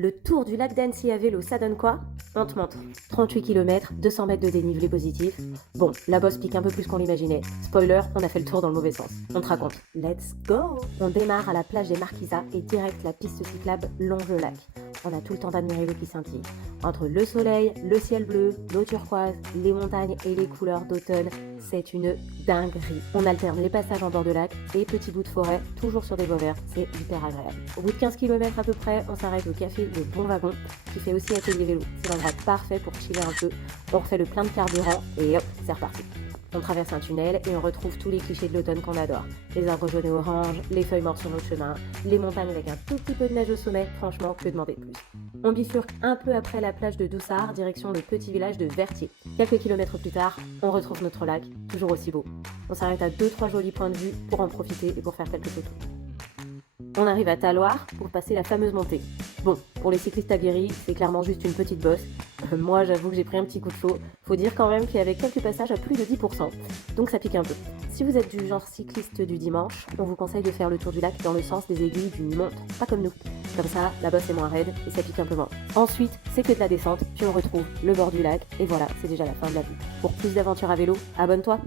Le tour du lac d'Annecy à vélo, ça donne quoi? On te montre. 38 km, 200 mètres de dénivelé positif. Bon, la bosse pique un peu plus qu'on l'imaginait. Spoiler, on a fait le tour dans le mauvais sens. On te raconte. Let's go! On démarre à la plage des Marquisas et direct la piste cyclable longe le lac. On a tout le temps d'admirer l'eau qui scintille. Entre le soleil, le ciel bleu, l'eau turquoise, les montagnes et les couleurs d'automne, c'est une dinguerie. On alterne les passages en bord de lac et petits bouts de forêt, toujours sur des voies vertes, c'est hyper agréable. Au bout de 15 km à peu près, on s'arrête au café Le Bon Wagon, qui fait aussi atelier vélo. C'est l'endroit parfait pour chiller un peu. On refait le plein de carburant et hop, c'est reparti. On traverse un tunnel et on retrouve tous les clichés de l'automne qu'on adore. Les arbres jaunes et oranges, les feuilles mortes sur notre chemin, les montagnes avec un tout petit peu de neige au sommet, franchement, que demander de plus. On bifurque un peu après la plage de Doussard, direction le petit village de Vertier. Quelques kilomètres plus tard, on retrouve notre lac, toujours aussi beau. On s'arrête à 2-3 jolis points de vue pour en profiter et pour faire quelques photos. On arrive à Talloires pour passer la fameuse montée. Bon, pour les cyclistes aguerris, c'est clairement juste une petite bosse. Moi, j'avoue que j'ai pris un petit coup de chaud. Faut dire quand même qu'il y avait quelques passages à plus de 10%. Donc ça pique un peu. Si vous êtes du genre cycliste du dimanche, on vous conseille de faire le tour du lac dans le sens des aiguilles d'une montre, pas comme nous. Comme ça, la bosse est moins raide et ça pique un peu moins. Ensuite, c'est que de la descente, puis on retrouve le bord du lac et voilà, c'est déjà la fin de la boucle. Pour plus d'aventures à vélo, abonne-toi!